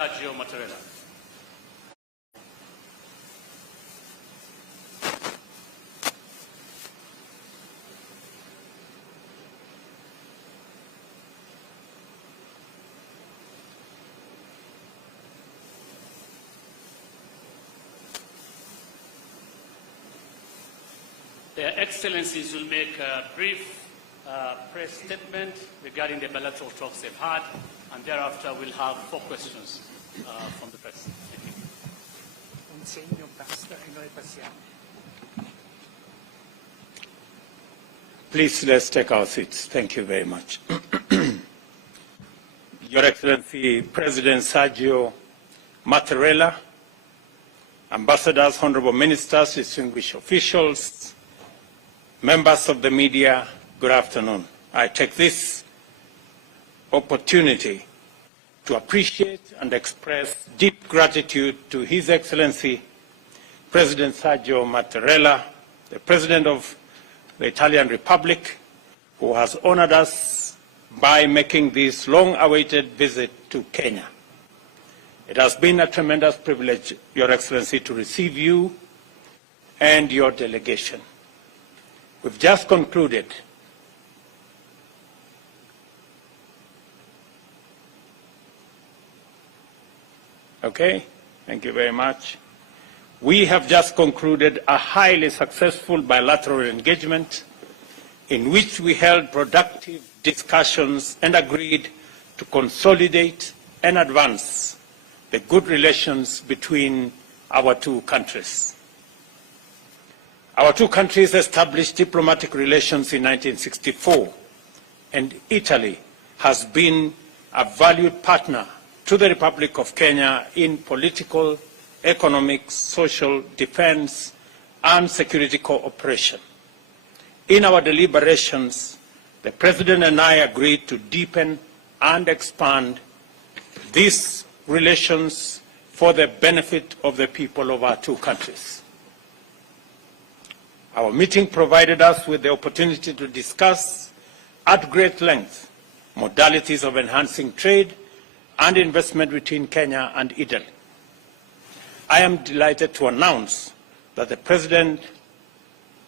Sergio Mattarella. Their Excellencies will make a brief press statement regarding the bilateral talks they've had, and thereafter we'll have 4 questions from the press. Thank you. Please, let's take our seats. Thank you very much. Your Excellency, President Sergio Mattarella, ambassadors, honorable ministers, distinguished officials, members of the media, good afternoon. I take this opportunity to appreciate and express deep gratitude to His Excellency, President Sergio Mattarella, the President of the Italian Republic, who has honored us by making this long-awaited visit to Kenya. It has been a tremendous privilege, Your Excellency, to receive you and your delegation. We've just concluded Okay, thank you very much. We have just concluded a highly successful bilateral engagement in which we held productive discussions and agreed to consolidate and advance the good relations between our 2 countries. Our 2 countries established diplomatic relations in 1964, and Italy has been a valued partner to the Republic of Kenya in political, economic, social, defense, and security cooperation. In our deliberations, the President and I agreed to deepen and expand these relations for the benefit of the people of our 2 countries. Our meeting provided us with the opportunity to discuss at great length modalities of enhancing trade and investment between Kenya and Italy. I am delighted to announce that the President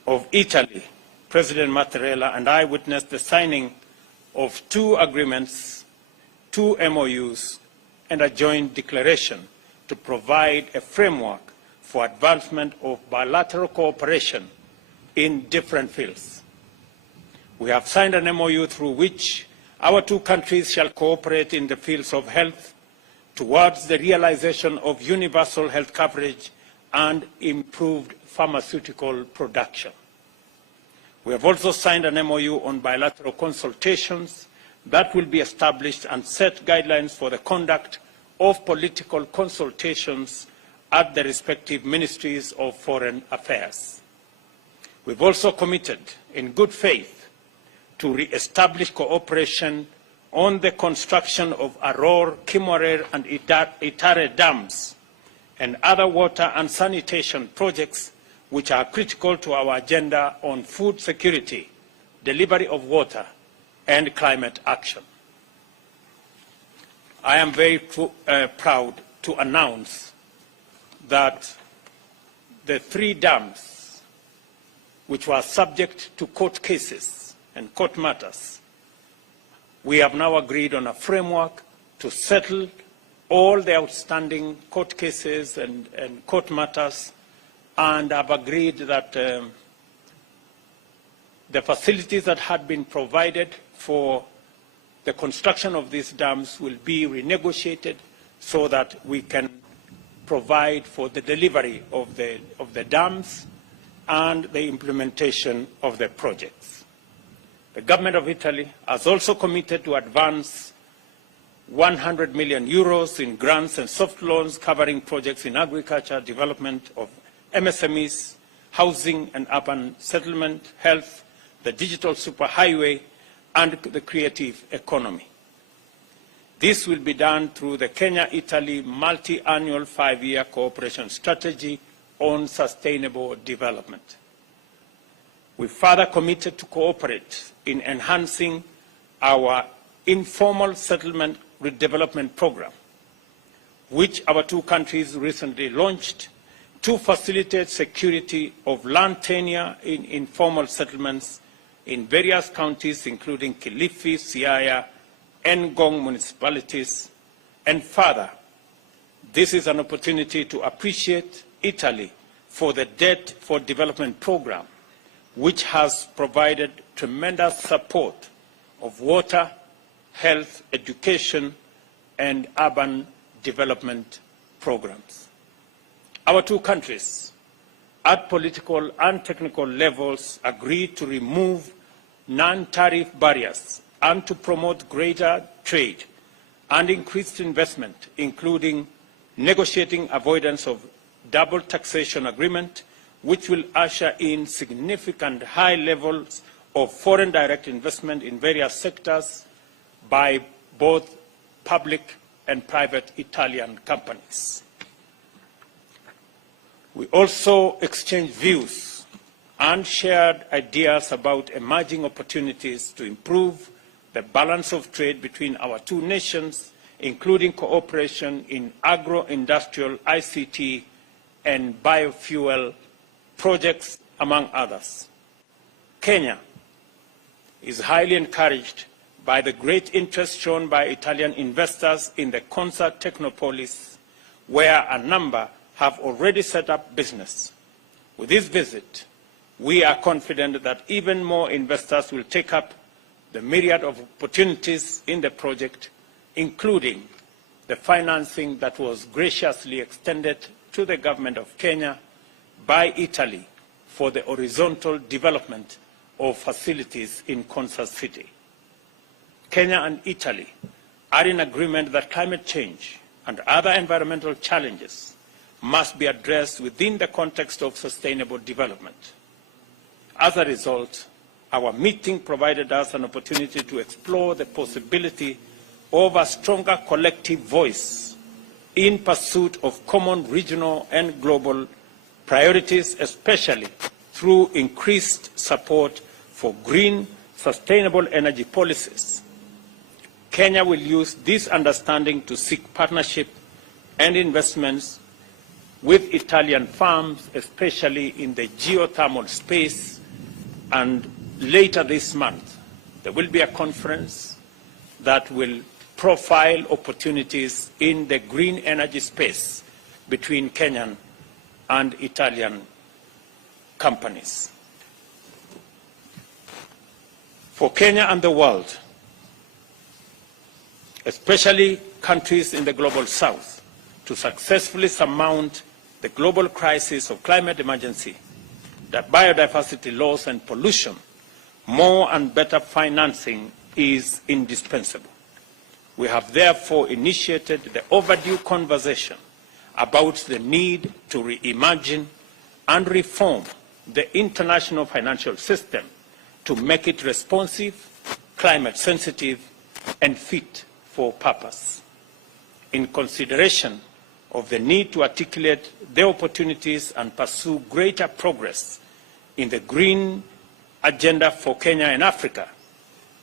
of Italy, President Mattarella, and I witnessed the signing of 2 agreements, 2 MOUs, and a joint declaration to provide a framework for advancement of bilateral cooperation in different fields. We have signed an MOU through which our 2 countries shall cooperate in the fields of health towards the realization of universal health coverage and improved pharmaceutical production. We have also signed an MOU on bilateral consultations that will be established and set guidelines for the conduct of political consultations at the respective ministries of foreign affairs. We've also committed in good faith to re-establish cooperation on the construction of Aror, Kimorer, and Itare dams and other water and sanitation projects which are critical to our agenda on food security, delivery of water, and climate action. I am very proud to announce that the 3 dams which were subject to court cases and court matters, we have now agreed on a framework to settle all the outstanding court cases and court matters, and have agreed that the facilities that had been provided for the construction of these dams will be renegotiated so that we can provide for the delivery of the dams and the implementation of the projects. The government of Italy has also committed to advance 100 million euros in grants and soft loans covering projects in agriculture, development of MSMEs, housing and urban settlement, health, the digital superhighway, and the creative economy. This will be done through the Kenya-Italy multi-annual 5-year cooperation strategy on sustainable development. We further committed to cooperate in enhancing our informal settlement redevelopment program. which our two countries recently launched to facilitate security of land tenure in informal settlements in various counties, including Kilifi, Siaya, and Ngong municipalities. And further, this is an opportunity to appreciate Italy for the Debt for Development program, which has provided tremendous support of water, health, education, and urban development programs. Our two countries, at political and technical levels, agreed to remove non-tariff barriers and to promote greater trade and increased investment, including negotiating avoidance of double taxation agreement, which will usher in significant high levels of foreign direct investment in various sectors by both public and private Italian companies. We also exchanged views and shared ideas about emerging opportunities to improve the balance of trade between our two nations, including cooperation in agro-industrial, ICT, and biofuel projects, among others. Kenya is highly encouraged by the great interest shown by Italian investors in the Concert Technopolis, where a number have already set up business. With this visit, we are confident that even more investors will take up the myriad of opportunities in the project, including the financing that was graciously extended to the government of Kenya by Italy for the horizontal development of facilities in Concert City. Kenya and Italy are in agreement that climate change and other environmental challenges must be addressed within the context of sustainable development. As a result, our meeting provided us an opportunity to explore the possibility of a stronger collective voice in pursuit of common regional and global priorities, especially through increased support for green, sustainable energy policies. Kenya will use this understanding to seek partnership and investments with Italian firms, especially in the geothermal space. And later this month, there will be a conference that will profile opportunities in the green energy space between Kenyan and Italian companies. For Kenya and the world, especially countries in the global south, to successfully surmount the global crisis of climate emergency, the biodiversity loss and pollution, more and better financing is indispensable. We have therefore initiated the overdue conversation about the need to reimagine and reform the international financial system to make it responsive, climate sensitive, and fit for purpose. In consideration of the need to articulate the opportunities and pursue greater progress in the green agenda for Kenya and Africa,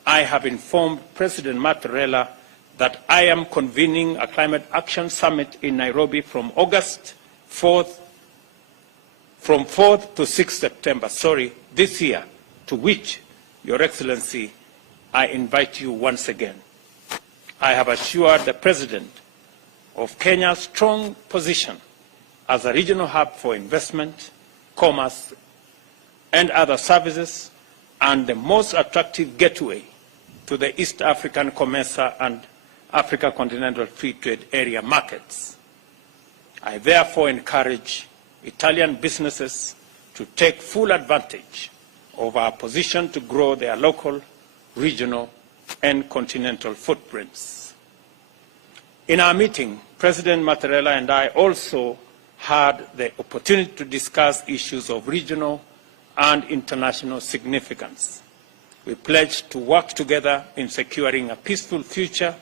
I have informed President Mattarella that I am convening a climate action summit in Nairobi from 4th to 6th September, this year, to which, Your Excellency, I invite you once again. I have assured the President of Kenya's strong position as a regional hub for investment, commerce, and other services, and the most attractive gateway to the East African COMESA and Africa Continental Free Trade Area markets. I therefore encourage Italian businesses to take full advantage of our position to grow their local, regional, and continental footprints. In our meeting, President Mattarella and I also had the opportunity to discuss issues of regional and international significance. We pledged to work together in securing a peaceful future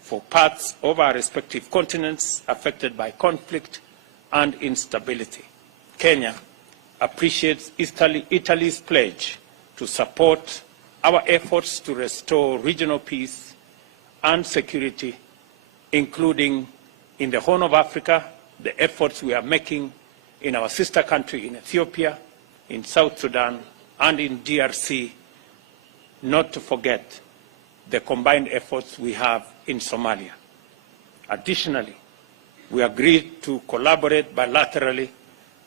for parts of our respective continents affected by conflict and instability. Kenya appreciates Italy's pledge to support our efforts to restore regional peace and security, including in the Horn of Africa, the efforts we are making in our sister country in Ethiopia, in South Sudan, and in DRC, not to forget the combined efforts we have in Somalia. Additionally, we agreed to collaborate bilaterally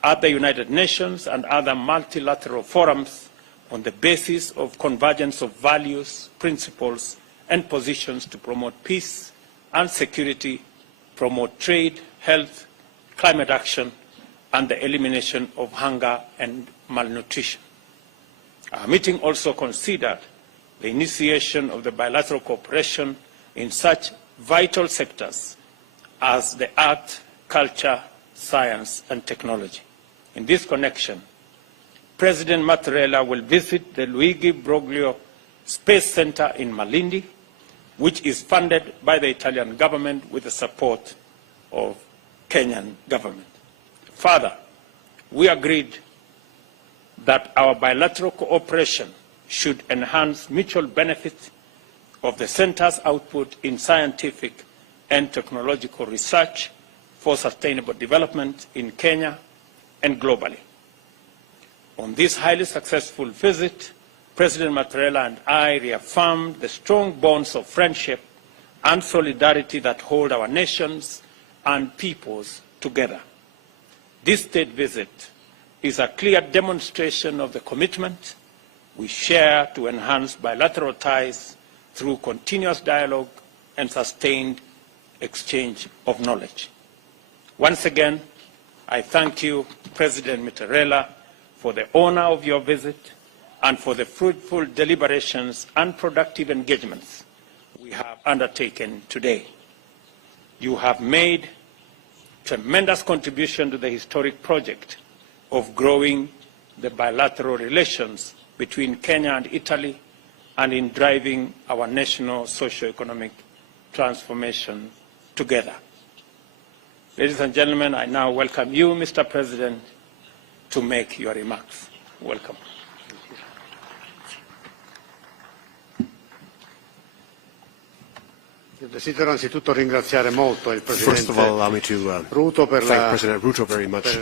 at the United Nations and other multilateral forums on the basis of convergence of values, principles, and positions to promote peace and security, promote trade, health, climate action, and the elimination of hunger and malnutrition. Our meeting also considered the initiation of the bilateral cooperation in such vital sectors as the art, culture, science, and technology. In this connection, President Mattarella will visit the Luigi Broglio Space Center in Malindi, which is funded by the Italian government with the support of Kenyan government. Further, we agreed that our bilateral cooperation should enhance mutual benefit of the center's output in scientific and technological research for sustainable development in Kenya and globally. On this highly successful visit, President Mattarella and I reaffirmed the strong bonds of friendship and solidarity that hold our nations and peoples together. This state visit is a clear demonstration of the commitment we share to enhance bilateral ties through continuous dialogue and sustained exchange of knowledge. Once again, I thank you, President Mattarella, for the honor of your visit and for the fruitful deliberations and productive engagements we have undertaken today. You have made tremendous contribution to the historic project of growing the bilateral relations between Kenya and Italy and in driving our national socio-economic transformation together. Ladies and gentlemen, I now welcome you, Mr. President, to make your remarks. Welcome. Desidero anzitutto ringraziare molto il First of all, allow me to Ruto per thank President Ruto very much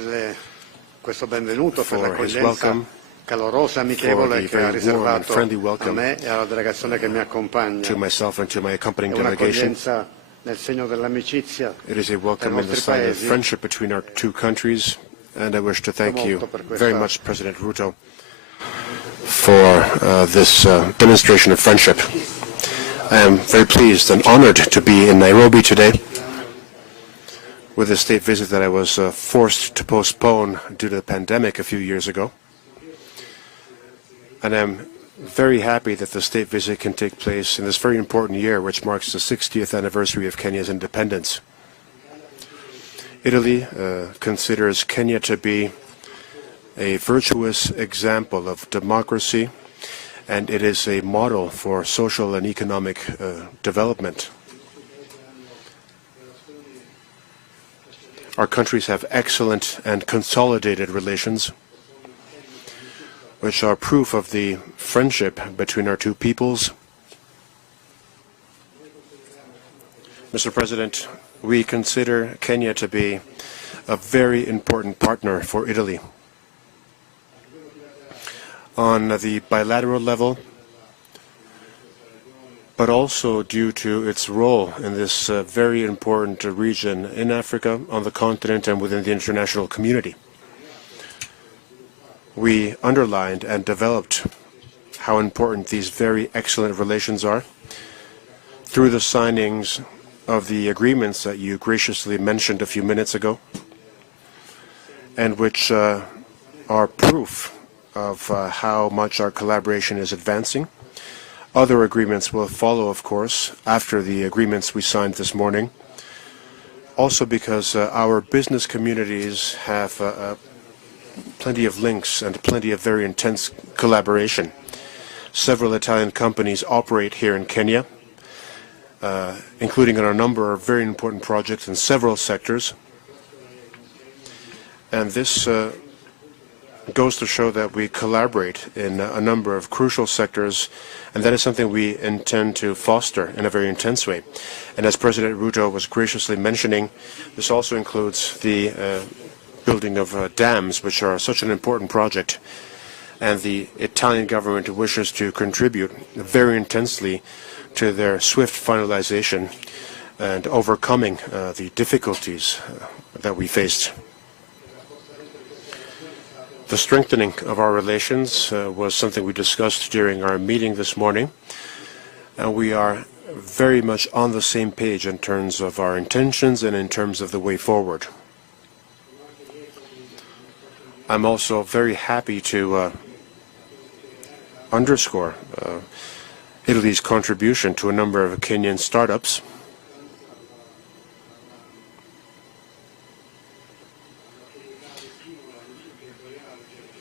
questo benvenuto, per for his l'accoglienza welcome, calorosa, amichevole the che ha very warm and riservato friendly a welcome me e alla delegazione che mi accompagna. to myself and to my accompanying È delegation. un'accoglienza nel segno dell'amicizia It is a welcome dei in the nostri sign of paesi. friendship between our two countries, and I wish to thank you very much, President Ruto, for this demonstration of friendship. I am very pleased and honored to be in Nairobi today with a state visit that I was forced to postpone due to the pandemic a few years ago. And I'm very happy that the state visit can take place in this very important year, which marks the 60th anniversary of Kenya's independence. Italy considers Kenya to be a virtuous example of democracy, and it is a model for social and economic development. Our countries have excellent and consolidated relations, which are proof of the friendship between our two peoples. Mr. President, we consider Kenya to be a very important partner for Italy. On the bilateral level, but also due to its role in this very important region in Africa, on the continent, and within the international community. We underlined and developed how important these very excellent relations are through the signings of the agreements that you graciously mentioned a few minutes ago, and which are proof of how much our collaboration is advancing. Other agreements will follow, of course, after the agreements we signed this morning, also because our business communities have plenty of links and plenty of very intense collaboration. Several Italian companies operate here in Kenya, including on a number of very important projects in several sectors. And this goes to show that we collaborate in a number of crucial sectors, and that is something we intend to foster in a very intense way. And as President Ruto was graciously mentioning, this also includes the building of dams, which are such an important project, and the Italian government wishes to contribute very intensely to their swift finalization and overcoming the difficulties that we faced. The strengthening of our relations was something we discussed during our meeting this morning, and we are very much on the same page in terms of our intentions and in terms of the way forward. I'm also very happy to underscore Italy's contribution to a number of Kenyan startups.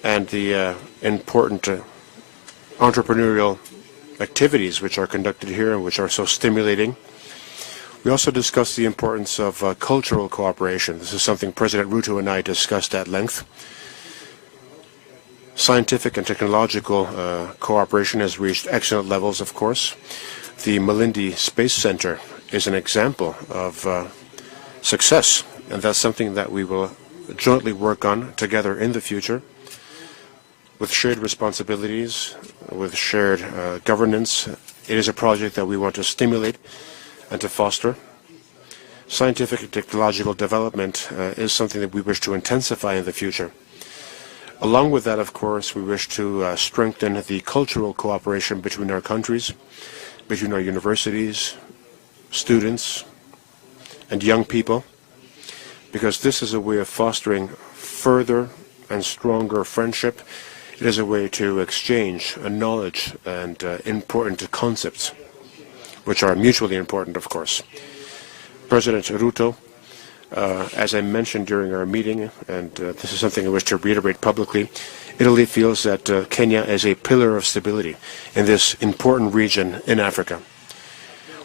And the important entrepreneurial activities which are conducted here and which are so stimulating. We also discussed the importance of cultural cooperation. This is something President Ruto and I discussed at length. Scientific and technological cooperation has reached excellent levels, of course. The Malindi Space Center is an example of success, and that's something that we will jointly work on together in the future, with shared responsibilities, with shared governance. It is a project that we want to stimulate and to foster. Scientific and technological development is something that we wish to intensify in the future. Along with that, of course, we wish to strengthen the cultural cooperation between our countries, between our universities, students, and young people, because this is a way of fostering further and stronger friendship. It is a way to exchange knowledge and important concepts, which are mutually important, of course. President Ruto, as I mentioned during our meeting, and this is something I wish to reiterate publicly, Italy feels that Kenya is a pillar of stability in this important region in Africa.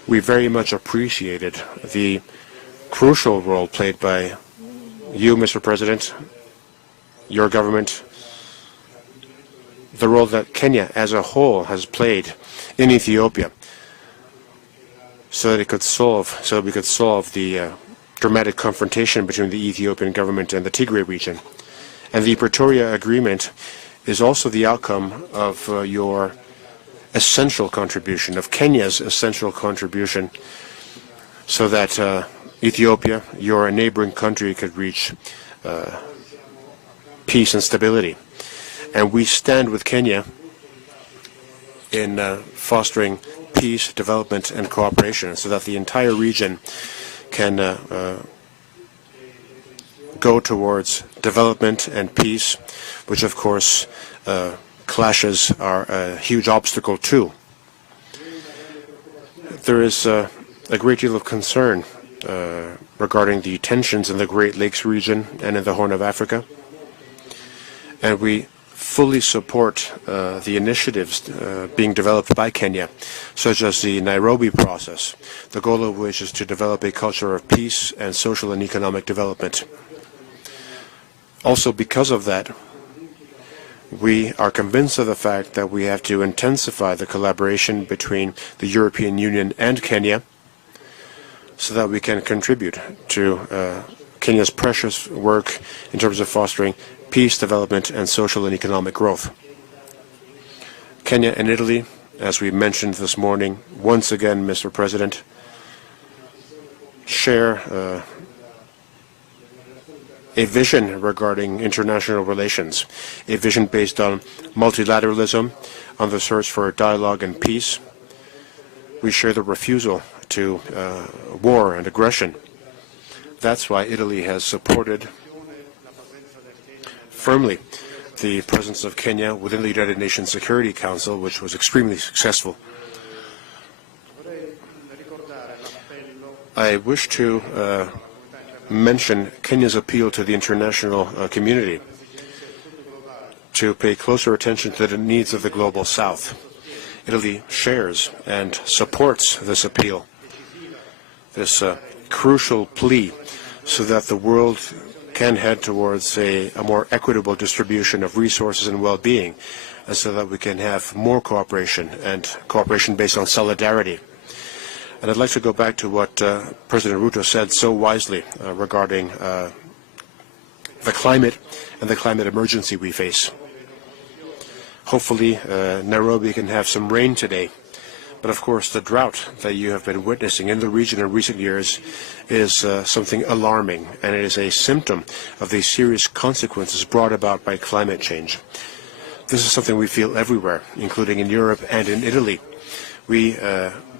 We very much appreciated the crucial role played by you, Mr. President, your government, the role that Kenya as a whole has played in Ethiopia, so that we could solve the dramatic confrontation between the Ethiopian government and the Tigray region. And the Pretoria Agreement is also the outcome of your essential contribution, of Kenya's essential contribution, so that Ethiopia, your neighboring country, could reach peace and stability. And we stand with Kenya in fostering peace, development, and cooperation, so that the entire region can go towards development and peace, which of course clashes are a huge obstacle too. There is a great deal of concern regarding the tensions in the Great Lakes region and in the Horn of Africa, and we fully support the initiatives being developed by Kenya, such as the Nairobi process, the goal of which is to develop a culture of peace and social and economic development. Also, because of that, we are convinced of the fact that we have to intensify the collaboration between the European Union and Kenya, so that we can contribute to Kenya's precious work in terms of fostering peace, development, and social and economic growth. Kenya and Italy, as we mentioned this morning, once again, Mr. President, share a vision regarding international relations, a vision based on multilateralism, on the search for dialogue and peace. We share the refusal to war and aggression. That's why Italy has supported firmly the presence of Kenya within the United Nations Security Council, which was extremely successful. I wish to mention Kenya's appeal to the international community to pay closer attention to the needs of the global South. Italy shares and supports this appeal, this crucial plea, so that the world can head towards a more equitable distribution of resources and well-being, so that we can have more cooperation and cooperation based on solidarity. And I'd like to go back to what President Ruto said so wisely regarding the climate and the climate emergency we face. Hopefully, Nairobi can have some rain today. But of course, the drought that you have been witnessing in the region in recent years is something alarming, and it is a symptom of the serious consequences brought about by climate change. This is something we feel everywhere, including in Europe and in Italy. We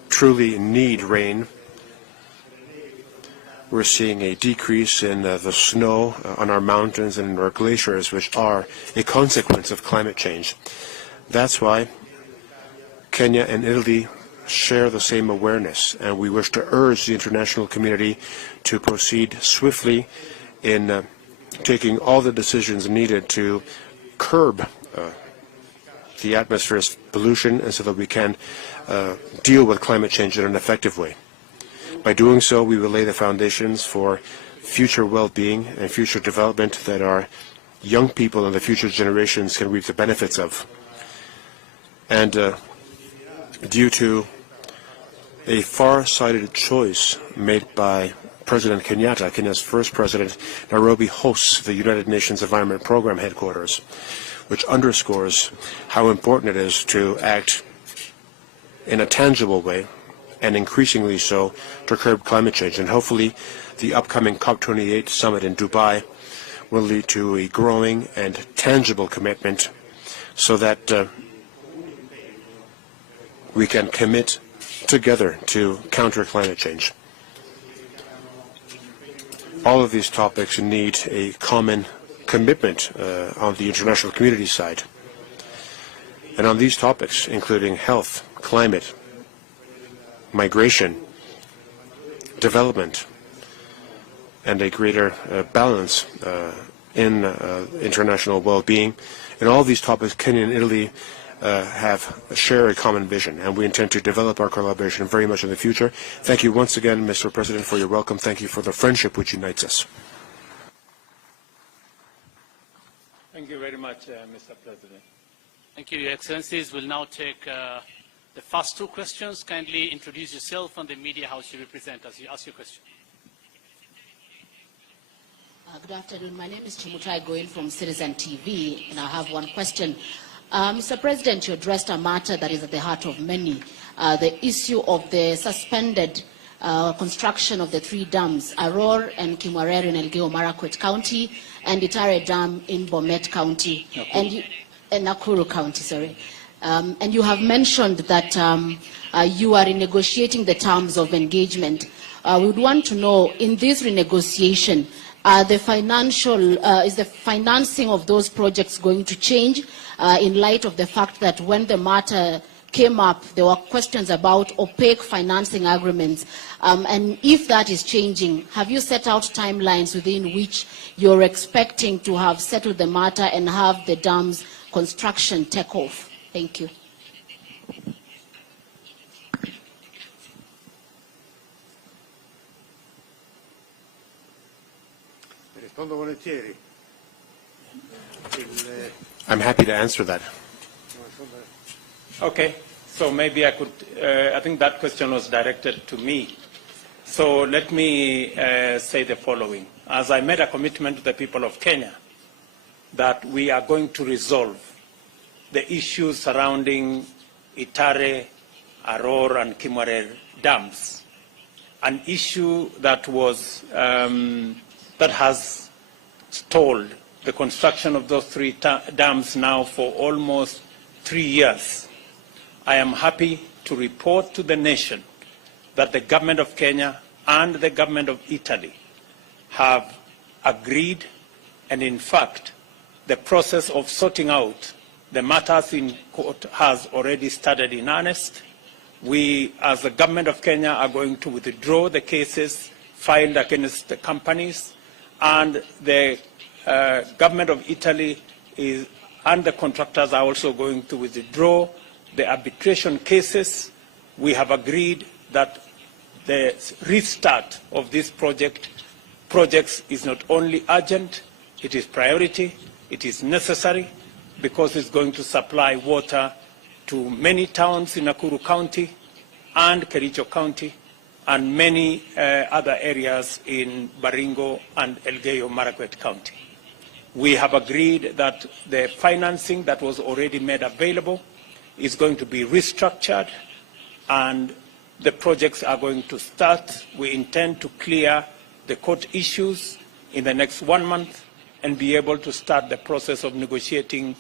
truly need rain. We're seeing a decrease in the snow on our mountains and in our glaciers, which are a consequence of climate change. That's why Kenya and Italy share the same awareness, and we wish to urge the international community to proceed swiftly in taking all the decisions needed to curb the atmosphere's pollution, and so that we can deal with climate change in an effective way. By doing so, we will lay the foundations for future well-being and future development that our young people and the future generations can reap the benefits of. And due to a far-sighted choice made by President Kenyatta, Kenya's first president, Nairobi hosts the United Nations Environment Programme headquarters, which underscores how important it is to act in a tangible way, and increasingly so, to curb climate change. And hopefully the upcoming COP28 summit in Dubai will lead to a growing and tangible commitment so that we can commit together to counter climate change. All of these topics need a common commitment on the international community side. And on these topics, including health, climate, migration, development, and a greater balance in international well-being, in all these topics, Kenya and Italy share a common vision, and we intend to develop our collaboration very much in the future. Thank you once again, Mr. President, for your welcome. Thank you for the friendship which unites us. Thank you very much, Mr. President. Thank you, Your Excellencies. We'll now take the first two questions. Kindly introduce yourself and the media house you represent as you ask your question. Good afternoon. My name is Chimutai Goel from Citizen TV, and I have one question. Mr. President, you addressed a matter that is at the heart of many, the issue of the suspended construction of the three dams, Aror and Kimwarer in Elgeyo Marakwet County, and Itare Dam in Bomet County, and Nakuru County, sorry. And you have mentioned that you are renegotiating the terms of engagement. We would want to know, in this renegotiation, is the financing of those projects going to change in light of the fact that when the matter came up, there were questions about opaque financing agreements. And if that is changing, have you set out timelines within which you're expecting to have settled the matter and have the dam's construction take off? Thank you. Rispondo volentieri. I'm happy to answer that. Okay, so maybe I could, I think that question was directed to me. So let me say the following. As I made a commitment to the people of Kenya that we are going to resolve the issues surrounding Itare, Aror, and Kimwarer dams, an issue that was, that has stalled the construction of those three dams now for almost 3 years. I am happy to report to the nation that the government of Kenya and the government of Italy have agreed, and in fact, the process of sorting out the matters in court has already started in earnest. We, as the government of Kenya, are going to withdraw the cases filed against the companies, and the government of Italy and the contractors are also going to withdraw the arbitration cases. We have agreed that the restart of this project projects is not only urgent, it is priority, it is necessary, because it's going to supply water to many towns in Nakuru County and Kericho County and many other areas in Baringo and Elgeyo Marakwet County. We have agreed that the financing that was already made available is going to be restructured and the projects are going to start. We intend to clear the court issues in the next 1 month and be able to start the process of negotiating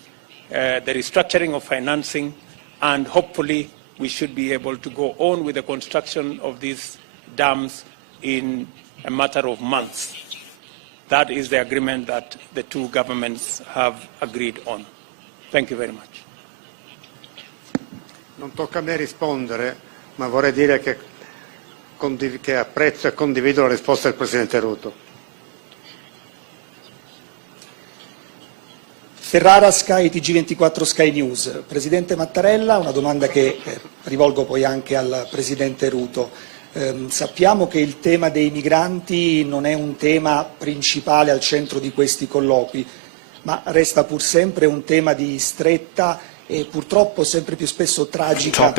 the restructuring of financing, and hopefully we should be able to go on with the construction of these dams in a matter of months. That is the agreement that the two governments have agreed on. Thank you very much. Non tocca a me rispondere, ma vorrei dire che apprezzo e condivido la risposta del Presidente Ruto. Ferrara, Sky, TG24 Sky News. Presidente Mattarella, una domanda che rivolgo poi anche al Presidente Ruto. Sappiamo che il tema dei migranti non è un tema principale al centro di questi colloqui, ma resta pur sempre un tema di stretta e purtroppo sempre più spesso tragica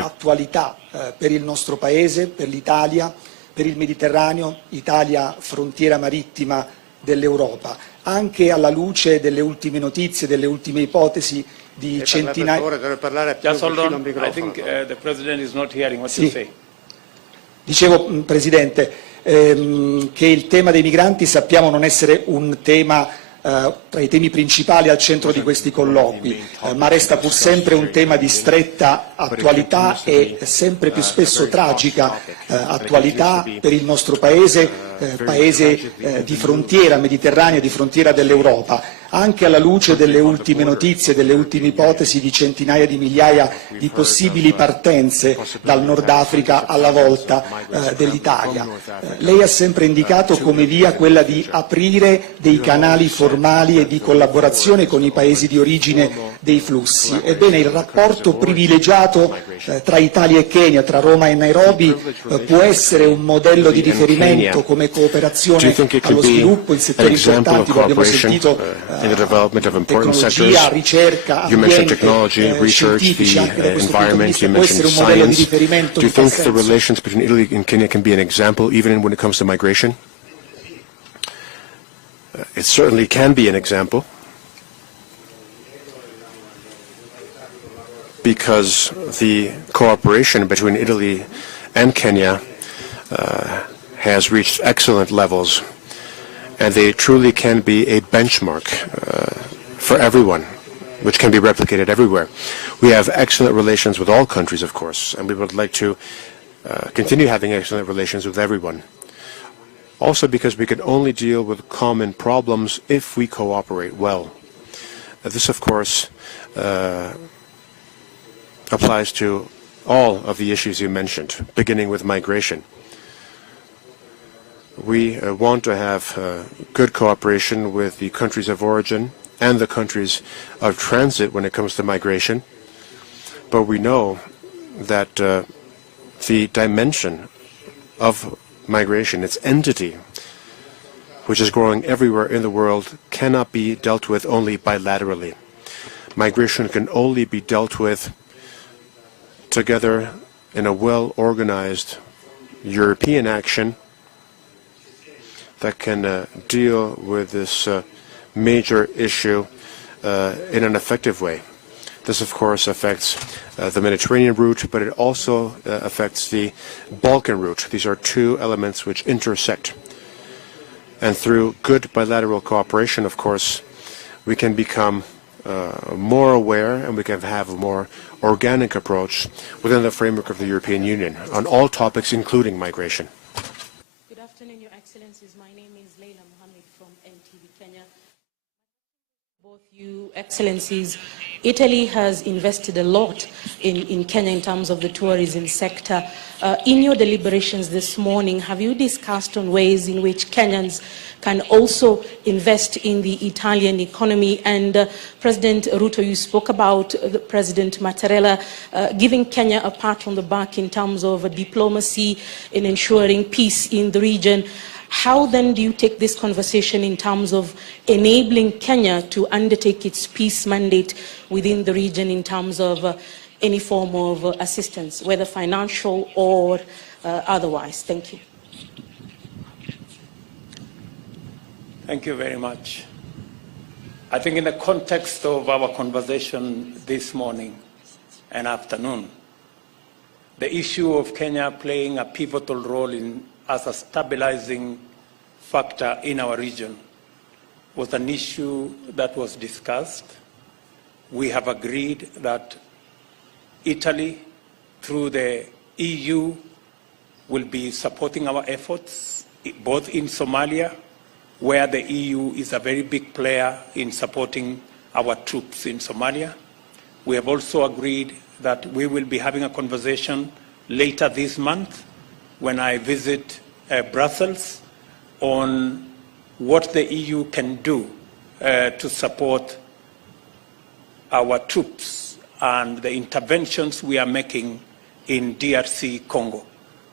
attualità per il nostro Paese, per l'Italia, per il Mediterraneo, Italia frontiera marittima dell'Europa, anche alla luce delle ultime notizie, delle ultime ipotesi di centinaia. Just hold on. I think the President is not hearing what you say. Dicevo, Presidente, che il tema dei migranti sappiamo non essere un tema tra i temi principali al centro di questi colloqui, ma resta pur sempre un tema di stretta attualità e sempre più spesso tragica attualità per il nostro Paese, Paese di frontiera mediterranea, di frontiera dell'Europa, anche alla luce delle ultime notizie, delle ultime ipotesi di centinaia di migliaia di possibili partenze dal Nord Africa alla volta dell'Italia. Lei ha sempre indicato come via quella di aprire dei canali formali e di collaborazione con i paesi di origine dei flussi. Ebbene, il rapporto privilegiato tra Italia e Kenya, tra Roma e Nairobi, può essere un modello di riferimento come cooperazione allo sviluppo in settori importanti, lo abbiamo sentito, tecnologia, ricerca, ambiente, scientifici, anche da questo punto di vista può essere un modello di riferimento. Do you think the relations between Italy and Kenya can be an example even when it comes to migration? It certainly can be an example, because the cooperation between Italy and Kenya has reached excellent levels, and they truly can be a benchmark for everyone, which can be replicated everywhere. We have excellent relations with all countries, of course, and we would like to continue having excellent relations with everyone. Also because we can only deal with common problems if we cooperate well. This, of course, applies to all of the issues you mentioned, beginning with migration. We want to have good cooperation with the countries of origin and the countries of transit when it comes to migration, but we know that the dimension of migration, its entity, which is growing everywhere in the world, cannot be dealt with only bilaterally. Migration can only be dealt with together in a well-organized European action that can deal with this major issue in an effective way. This, of course, affects the Mediterranean route, but it also affects the Balkan route. These are two elements which intersect. And through good bilateral cooperation, of course, we can become more aware and we can have a more organic approach within the framework of the European Union on all topics, including migration. Good afternoon, Your Excellencies. My name is Leila Mohammed from NTV Kenya. Both you Excellencies, Italy has invested a lot in Kenya in terms of the tourism sector. In your deliberations this morning, have you discussed on ways in which Kenyans can also invest in the Italian economy? And President Ruto, you spoke about President Mattarella giving Kenya a pat on the back in terms of diplomacy in ensuring peace in the region. How then do you take this conversation in terms of enabling Kenya to undertake its peace mandate within the region in terms of any form of assistance, whether financial or otherwise? Thank you. Thank you very much. I think in the context of our conversation this morning and afternoon, the issue of Kenya playing a pivotal role as a stabilizing factor in our region was an issue that was discussed. We have agreed that Italy, through the EU, will be supporting our efforts, both in Somalia, where the EU is a very big player in supporting our troops in Somalia. We have also agreed that we will be having a conversation later this month when I visit Brussels on what the EU can do to support our troops and the interventions we are making in DRC Congo,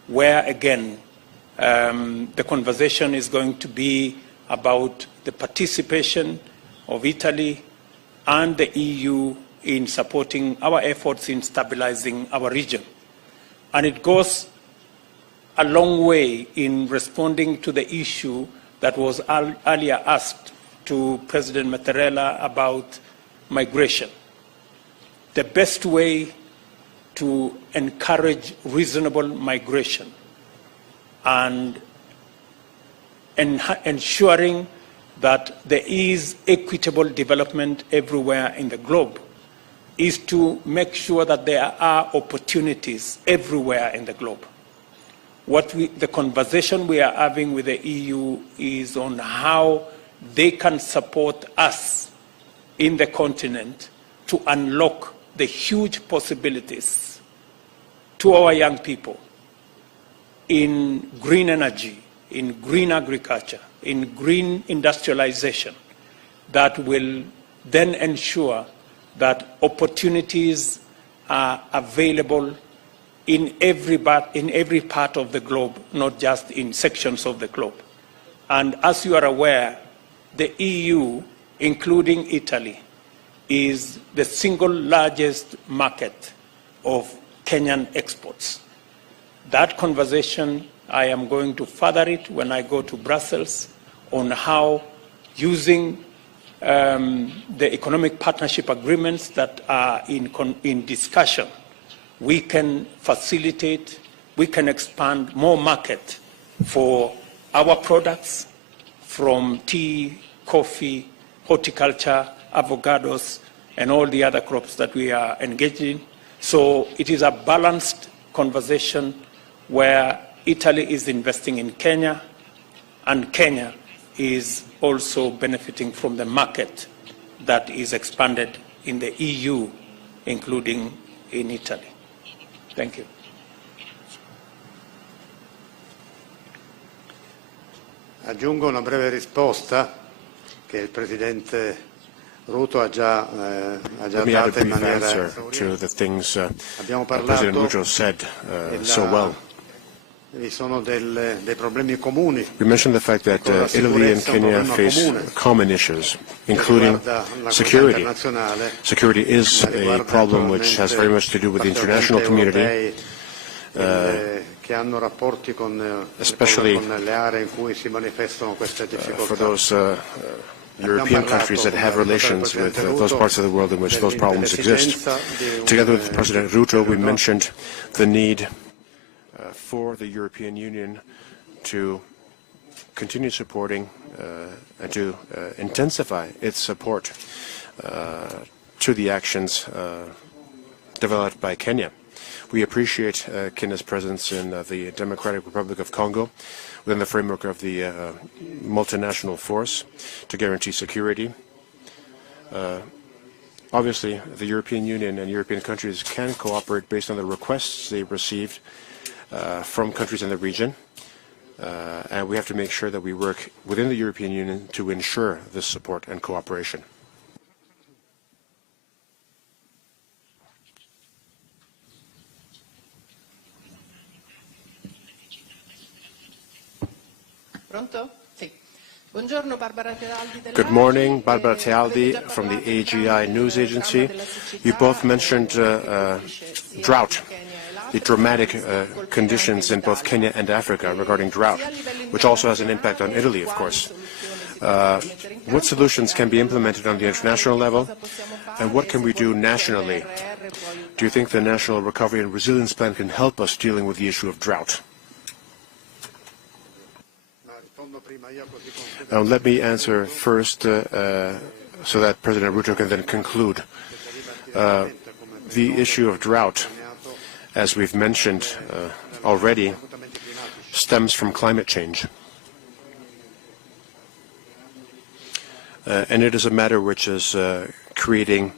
where again the conversation is going to be about the participation of Italy and the EU in supporting our efforts in stabilizing our region. And it goes a long way in responding to the issue that was earlier asked to President Mattarella about migration. The best way to encourage reasonable migration and ensuring that there is equitable development everywhere in the globe is to make sure that there are opportunities everywhere in the globe. The conversation we are having with the EU is on how they can support us in the continent to unlock the huge possibilities to our young people in green energy, in green agriculture, in green industrialization that will then ensure that opportunities are available in every part of the globe, not just in sections of the globe. And as you are aware, the EU, including Italy, is the single largest market of Kenyan exports. That conversation, I am going to further it when I go to Brussels on how using the economic partnership agreements that are in discussion, we can facilitate, we can expand more market for our products from tea, coffee, horticulture, avocados, and all the other crops that we are engaged in. So it is a balanced conversation where Italy is investing in Kenya and Kenya is also benefiting from the market that is expanded in the EU, including in Italy. Thank you. Aggiungo una breve risposta che il Presidente Ruto ha già Let me add a dato in brief maniera answer to the things Abbiamo President parlato Ruto said so well. Vi sono dei problemi comuni. We mentioned the fact that Italy and Kenya face common issues, including security. Security is a problem which has very much to do with the international community, especially for those European countries that have relations with those parts of the world in which those problems exist. Together with President Ruto, we mentioned the need for the European Union to continue supporting and to intensify its support to the actions developed by Kenya. We appreciate Kenya's presence in the Democratic Republic of Congo within the framework of the multinational force to guarantee security. Obviously, the European Union and European countries can cooperate based on the requests they received from countries in the region, and we have to make sure that we work within the European Union to ensure this support and cooperation. Pronto? Sì. Buongiorno, Barbara Tealdi Good morning, Barbara Tealdi from the AGI News Agency. You both mentioned drought, the dramatic conditions in both Kenya and Africa regarding drought, which also has an impact on Italy, of course. What solutions can be implemented on the international level, and what can we do nationally? Do you think the National Recovery and Resilience Plan can help us dealing with the issue of drought? Now, let me answer first so that President Ruto can then conclude. The issue of drought, as we've mentioned already, stems from climate change. And it is a matter which is creating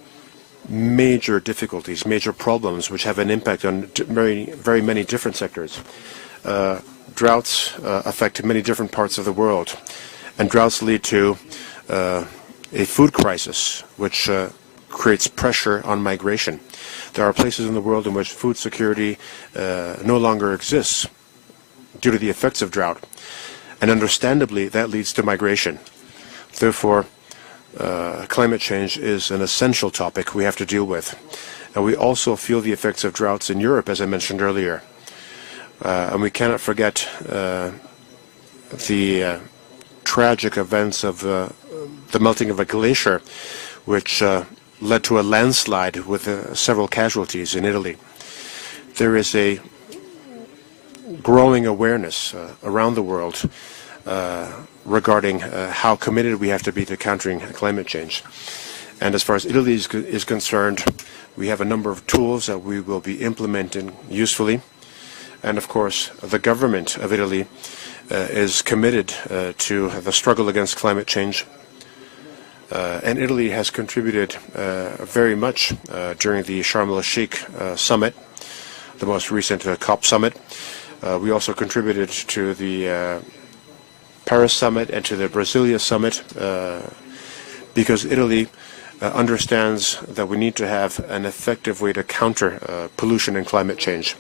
major difficulties, major problems, which have an impact on very many different sectors. Droughts affect many different parts of the world, and droughts lead to a food crisis, which creates pressure on migration. There are places in the world in which food security no longer exists due to the effects of drought, and understandably that leads to migration. Therefore, climate change is an essential topic we have to deal with. And we also feel the effects of droughts in Europe, as I mentioned earlier. And we cannot forget the tragic events of the melting of a glacier, which led to a landslide with several casualties in Italy. There is a growing awareness around the world regarding how committed we have to be to countering climate change. And as far as Italy is concerned, we have a number of tools that we will be implementing usefully. And of course, the government of Italy is committed to the struggle against climate change. And Italy has contributed very much during the Sharm el-Sheikh summit, the most recent COP summit. We also contributed to the Paris summit and to the Brasilia summit because Italy understands that we need to have an effective way to counter pollution and climate change.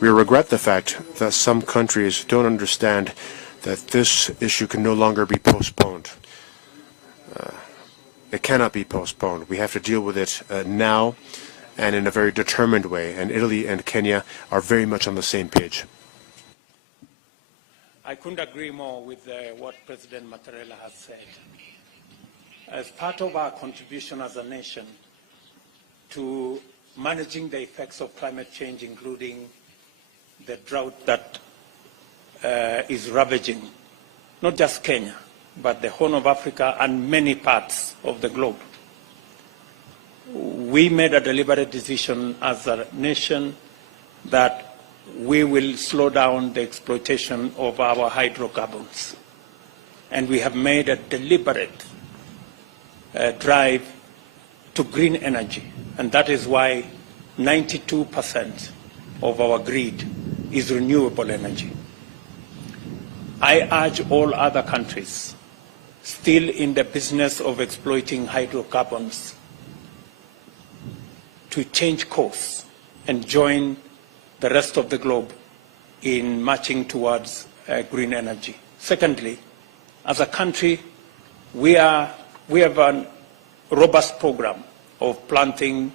We regret the fact that some countries don't understand that this issue can no longer be postponed. It cannot be postponed. We have to deal with it now and in a very determined way, and Italy and Kenya are very much on the same page. I couldn't agree more with what President Mattarella has said. As part of our contribution as a nation to managing the effects of climate change, including the drought that is ravaging not just Kenya, but the Horn of Africa and many parts of the globe, we made a deliberate decision as a nation that we will slow down the exploitation of our hydrocarbons. And we have made a deliberate drive to green energy. And that is why 92% of our grid is renewable energy. I urge all other countries still in the business of exploiting hydrocarbons to change course and join the rest of the globe in marching towards green energy. Secondly, as a country, we have a robust program of planting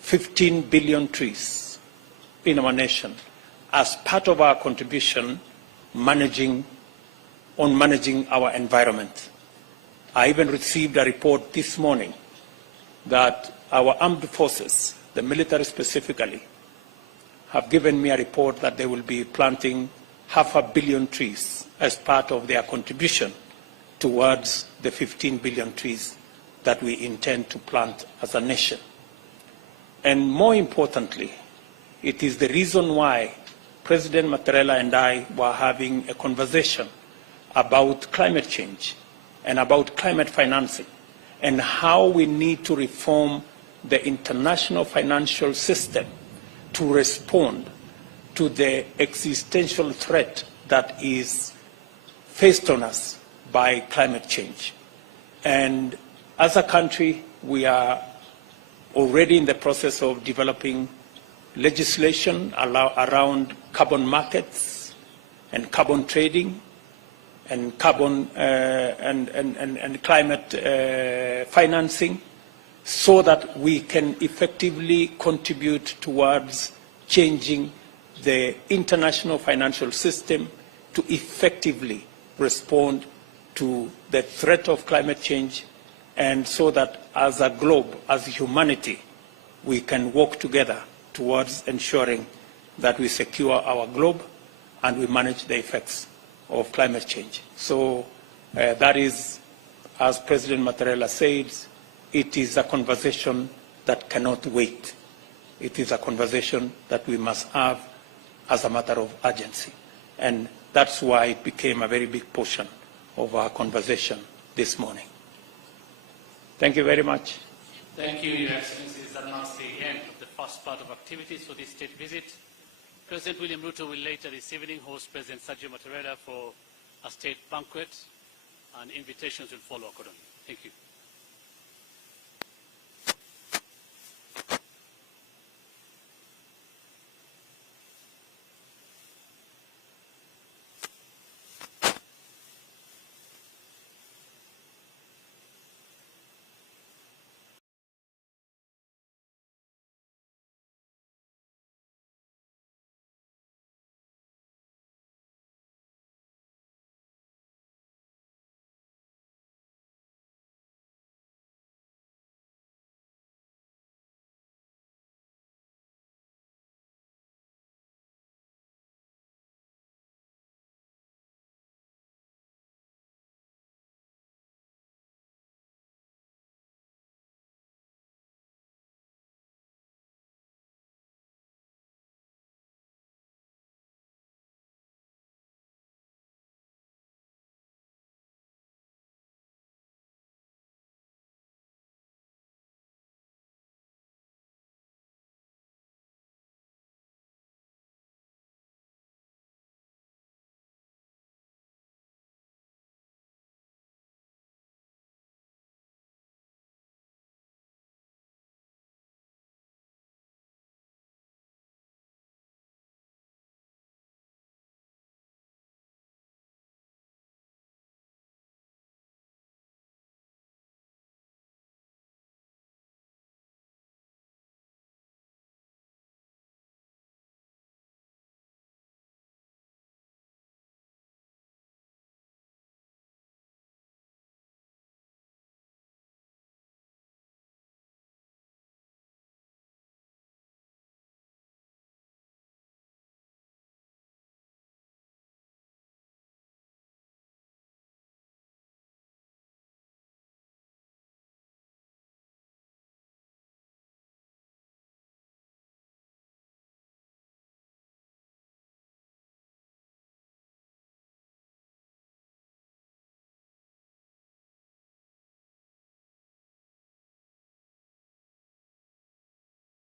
15 billion trees in our nation as part of our contribution managing our environment. I even received a report this morning that our armed forces, the military specifically, have given me a report that they will be planting 500 million trees as part of their contribution towards the 15 billion trees that we intend to plant as a nation. And more importantly, it is the reason why President Mattarella and I were having a conversation about climate change and about climate financing and how we need to reform the international financial system to respond to the existential threat that is faced on us by climate change. And as a country, we are already in the process of developing legislation around carbon markets and carbon trading and carbon and climate financing, so that we can effectively contribute towards changing the international financial system to effectively respond to the threat of climate change, and so that as a globe, as humanity, we can work together towards ensuring that we secure our globe and we manage the effects of climate change. So that is, as President Mattarella said, it is a conversation that cannot wait. It is a conversation that we must have as a matter of urgency. And that's why it became a very big portion of our conversation this morning. Thank you very much. Thank you, Your Excellencies. That marks the end of the first part of activities for this state visit. President William Ruto will later this evening host President Sergio Mattarella for a state banquet, and invitations will follow accordingly. Thank you.